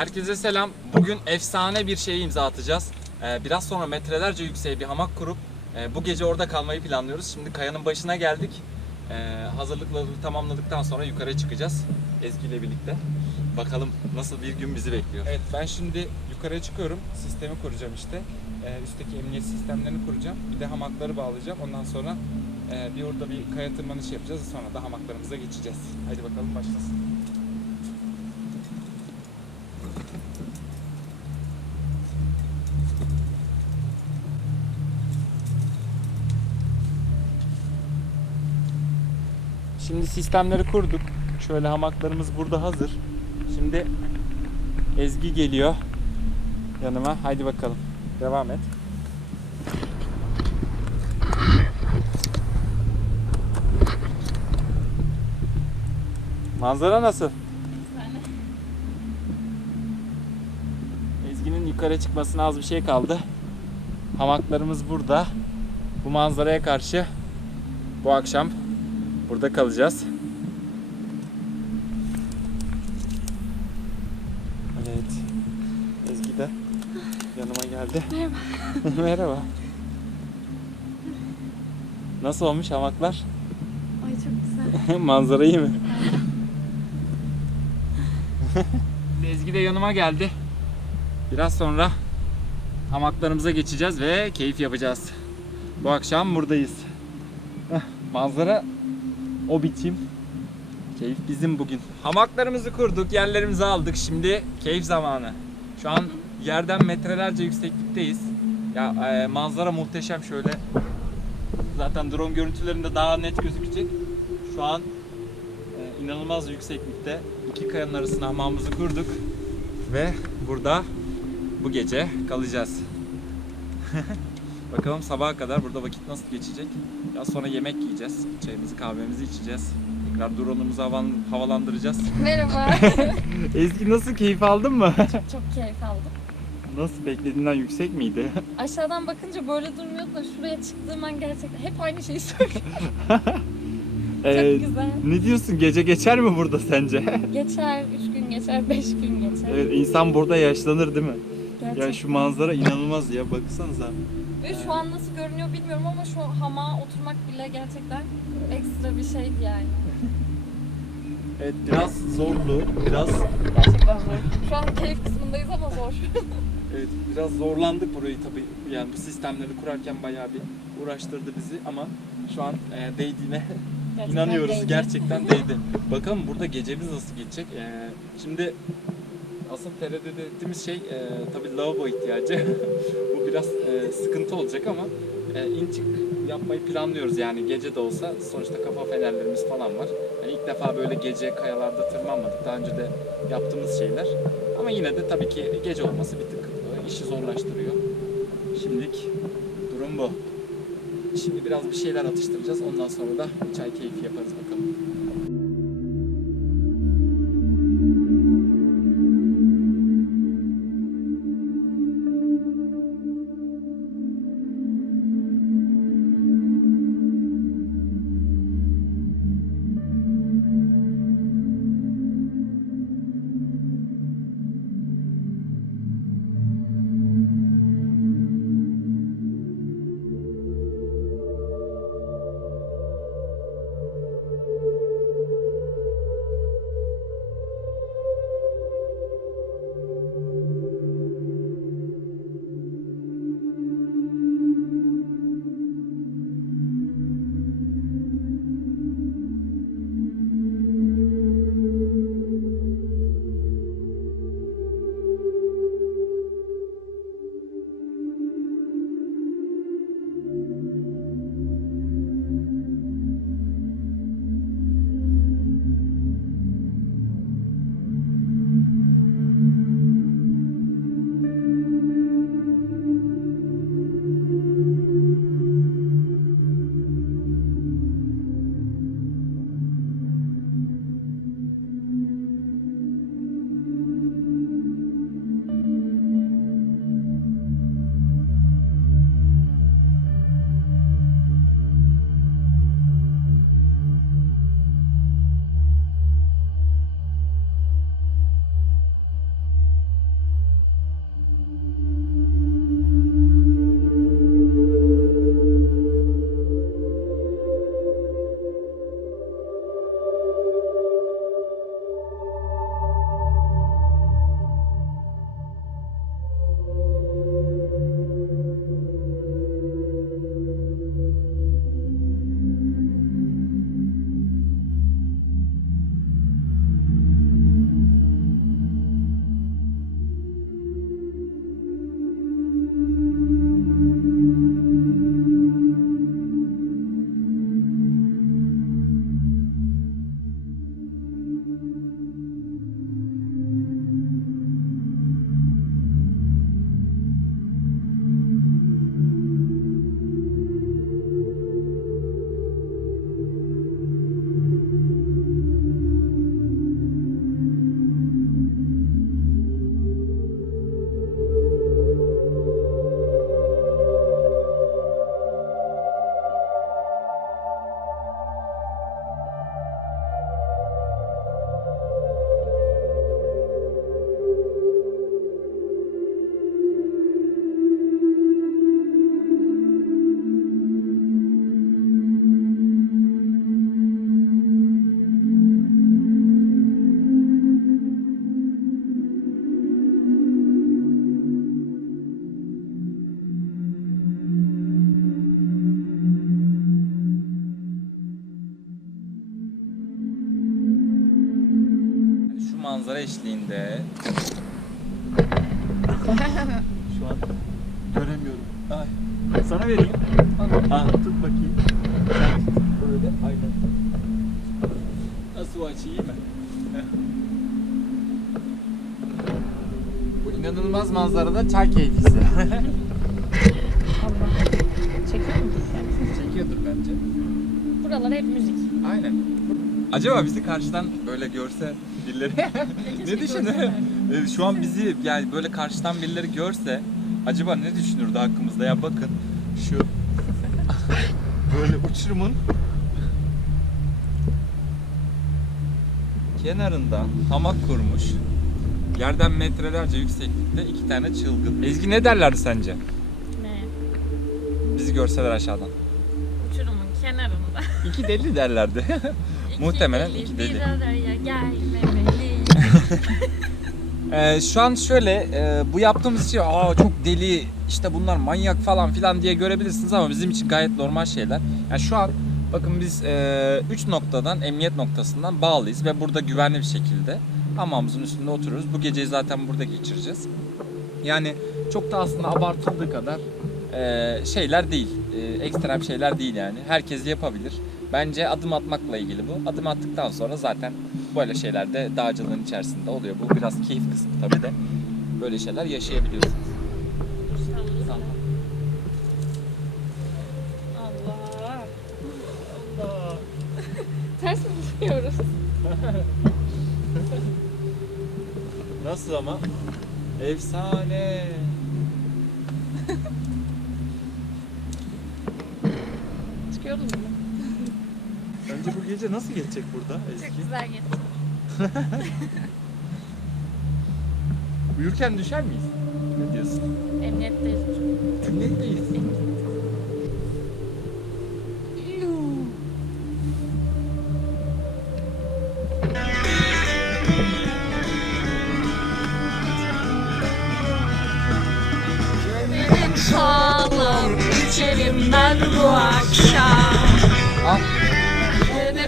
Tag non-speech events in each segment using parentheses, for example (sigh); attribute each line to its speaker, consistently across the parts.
Speaker 1: Herkese selam. Bugün efsane bir şeye imza atacağız. Ee, biraz sonra metrelerce yükseğe bir hamak kurup e, bu gece orada kalmayı planlıyoruz. Şimdi kayanın başına geldik. Ee, hazırlıkları tamamladıktan sonra yukarı çıkacağız. Ezgi ile birlikte. Bakalım nasıl bir gün bizi bekliyor.
Speaker 2: Evet ben şimdi yukarıya çıkıyorum. Sistemi kuracağım işte. Ee, üstteki emniyet sistemlerini kuracağım. Bir de hamakları bağlayacağım. Ondan sonra e, bir orada bir kaya tırmanışı yapacağız. Sonra da hamaklarımıza geçeceğiz. Hadi bakalım başlasın. Şimdi sistemleri kurduk. Şöyle hamaklarımız burada hazır. Şimdi Ezgi geliyor yanıma. Haydi bakalım. Devam et. Manzara nasıl? Ezgi'nin yukarı çıkmasına az bir şey kaldı. Hamaklarımız burada. Bu manzaraya karşı bu akşam burada kalacağız. Evet. Ezgi de yanıma geldi. Merhaba. (laughs) Merhaba. Nasıl olmuş hamaklar?
Speaker 3: Ay çok güzel. (laughs)
Speaker 2: Manzara iyi mi? (laughs) Ezgi de yanıma geldi. Biraz sonra hamaklarımıza geçeceğiz ve keyif yapacağız. Bu akşam buradayız. Manzara o biçim. Keyif bizim bugün. Hamaklarımızı kurduk, yerlerimizi aldık. Şimdi keyif zamanı. Şu an yerden metrelerce yükseklikteyiz. Ya e, manzara muhteşem şöyle. Zaten drone görüntülerinde daha net gözükecek. Şu an e, inanılmaz yükseklikte iki kayanın arasına hamamımızı kurduk ve burada bu gece kalacağız. (laughs) Bakalım sabaha kadar burada vakit nasıl geçecek. Biraz sonra yemek yiyeceğiz. Çayımızı kahvemizi içeceğiz. Tekrar drone'umuzu havan- havalandıracağız.
Speaker 3: Merhaba. (laughs)
Speaker 2: Ezgi nasıl keyif aldın mı?
Speaker 3: çok keyif aldım.
Speaker 2: nasıl beklediğinden yüksek miydi?
Speaker 3: Aşağıdan bakınca böyle durmuyordu da şuraya çıktığım an gerçekten hep aynı şeyi söylüyorum. (laughs)
Speaker 2: Ee,
Speaker 3: Çok güzel.
Speaker 2: ne diyorsun gece geçer mi burada sence? (laughs)
Speaker 3: Geçer, üç gün geçer, beş gün geçer.
Speaker 2: evet insan burada yaşlanır değil mi?
Speaker 3: Gerçekten.
Speaker 2: Ya şu manzara inanılmaz ya baksanıza.
Speaker 3: Ve şu an nasıl görünüyor bilmiyorum ama şu hamağa oturmak bile gerçekten ekstra bir şeydi yani. (laughs)
Speaker 2: Evet biraz zorlu, biraz
Speaker 3: Gerçekten zor. Şu an keyif kısmındayız ama zor. (laughs)
Speaker 2: evet biraz zorlandık burayı tabii. Yani bu sistemleri kurarken bayağı bir uğraştırdı bizi ama şu an e, değdiğine (laughs)
Speaker 3: Gerçekten
Speaker 2: inanıyoruz.
Speaker 3: değdi.
Speaker 2: Gerçekten değdi. Bakalım burada gecemiz nasıl geçecek. E, şimdi asıl tereddüt ettiğimiz şey e, tabii lavabo ihtiyacı. (laughs) bu biraz e, sıkıntı olacak ama e, in yapmayı planlıyoruz yani gece de olsa sonuçta kafa fenerlerimiz falan var. Yani ilk defa böyle gece kayalarda tırmanmadık. Daha önce de yaptığımız şeyler. Ama yine de tabii ki gece olması bir tık e, işi zorlaştırıyor. Şimdilik durum bu. Şimdi biraz bir şeyler atıştıracağız. Ondan sonra da çay keyfi yaparız bakalım. Eşliğinde
Speaker 4: Şu an göremiyorum. Ay. Sana vereyim. Ha, tut bakayım. Böyle aynen. Nasıl o açı iyi mi? Bu inanılmaz manzarada çay keyfisi. (laughs)
Speaker 3: Çekiyor musun?
Speaker 4: Çekiyordur bence.
Speaker 3: Buralar hep müzik.
Speaker 2: Aynen. Acaba bizi karşıdan böyle görse birileri (laughs) ne düşünür? (laughs) Evet, Şu an bizi yani böyle karşıdan birileri görse acaba ne düşünürdü hakkımızda ya bakın şu (laughs) böyle uçurumun kenarında hamak kurmuş yerden metrelerce yükseklikte iki tane çılgın. Ezgi ne derlerdi sence?
Speaker 3: Ne?
Speaker 2: Bizi görseler aşağıdan.
Speaker 3: Uçurumun kenarında.
Speaker 2: İki deli derlerdi. Muhtemelen iki deli.
Speaker 3: Bir araya gelmemeli. (laughs)
Speaker 2: Ee, şu an şöyle e, bu yaptığımız şey aa çok deli işte bunlar manyak falan filan diye görebilirsiniz ama bizim için gayet normal şeyler. Yani şu an bakın biz 3 noktadan emniyet noktasından bağlıyız ve burada güvenli bir şekilde hamamımızın üstünde oturuyoruz. Bu geceyi zaten burada geçireceğiz. Yani çok da aslında abartıldığı kadar e, şeyler değil. E, ekstrem şeyler değil yani. Herkes yapabilir. Bence adım atmakla ilgili bu. Adım attıktan sonra zaten böyle şeyler de dağcılığın içerisinde oluyor. Bu biraz keyif kısmı tabii de. Böyle şeyler yaşayabiliyorsunuz.
Speaker 3: Allah. Allah. Ters mi tutuyoruz?
Speaker 2: Nasıl ama? Efsane.
Speaker 3: Çıkıyoruz mu?
Speaker 2: Bence bu gece nasıl geçecek burada
Speaker 3: Çok güzel geçti. (laughs)
Speaker 2: Uyurken düşer miyiz? Ne diyorsun?
Speaker 3: Emniyetteyiz.
Speaker 2: Emniyetteyiz.
Speaker 3: Sağlam içerim ben bu akşam.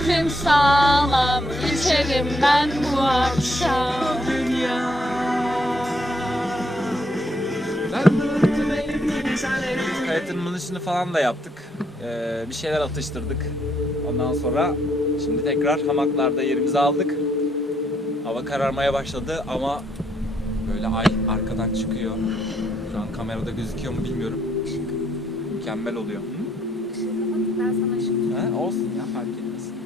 Speaker 3: Hedefim sağlam içerim ben bu akşam.
Speaker 2: Kaya tırmanışını falan da yaptık. Ee, bir şeyler atıştırdık. Ondan sonra şimdi tekrar hamaklarda yerimizi aldık. Hava kararmaya başladı ama böyle ay arkadan çıkıyor. Şu an kamerada gözüküyor mu bilmiyorum. Mükemmel oluyor. Hı?
Speaker 3: Ben sana ışık
Speaker 2: Ha, olsun ya fark etmez.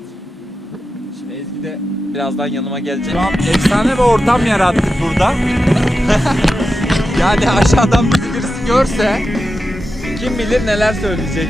Speaker 2: Şimdi Ezgi de birazdan yanıma gelecek. Şu an efsane bir ortam yarattık burada. (laughs) yani aşağıdan bizi birisi görse kim bilir neler söyleyecek.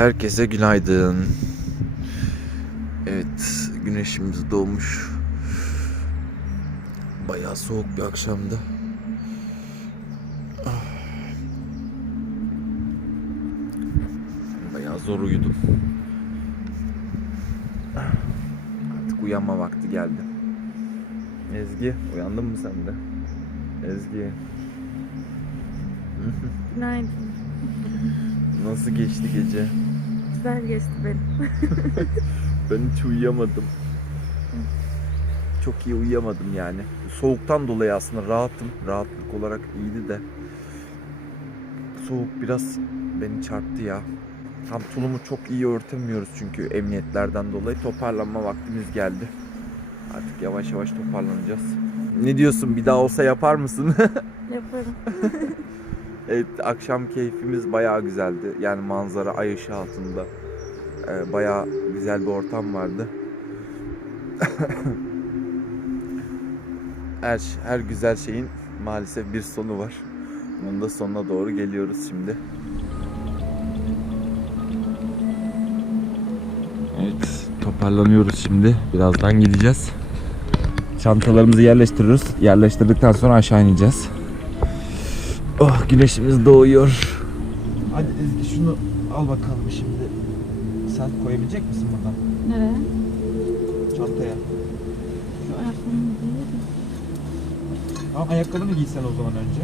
Speaker 5: Herkese günaydın. Evet, güneşimiz doğmuş. Bayağı soğuk bir akşamdı. Ah. Bayağı zor uyudum. Artık uyanma vakti geldi. Ezgi, uyandın mı sen de? Ezgi,
Speaker 3: Günaydın.
Speaker 5: nasıl geçti gece?
Speaker 3: Güzel geçti benim. (laughs)
Speaker 5: Ben hiç uyuyamadım. Çok iyi uyuyamadım yani. Soğuktan dolayı aslında rahatım. Rahatlık olarak iyiydi de. Soğuk biraz beni çarptı ya. Tam tulumu çok iyi örtemiyoruz çünkü emniyetlerden dolayı. Toparlanma vaktimiz geldi. Artık yavaş yavaş toparlanacağız.
Speaker 2: Ne diyorsun? Bir daha olsa yapar mısın? (laughs)
Speaker 3: Yaparım. (laughs)
Speaker 2: evet, akşam keyfimiz bayağı güzeldi. Yani manzara ay ışığı altında. Ee, bayağı güzel bir ortam vardı. (laughs) her her güzel şeyin maalesef bir sonu var. Bunun da sonuna doğru geliyoruz şimdi.
Speaker 6: Evet, toparlanıyoruz şimdi. Birazdan gideceğiz. Çantalarımızı yerleştiriyoruz. Yerleştirdikten sonra aşağı ineceğiz.
Speaker 2: Oh güneşimiz doğuyor. Hadi Ezgi şunu al bakalım şimdi. Sen koyabilecek misin buradan
Speaker 3: Nereye?
Speaker 2: çantaya?
Speaker 3: Şu ayakkabımı giyeyim.
Speaker 2: Tamam ayakkabını giysen o zaman önce.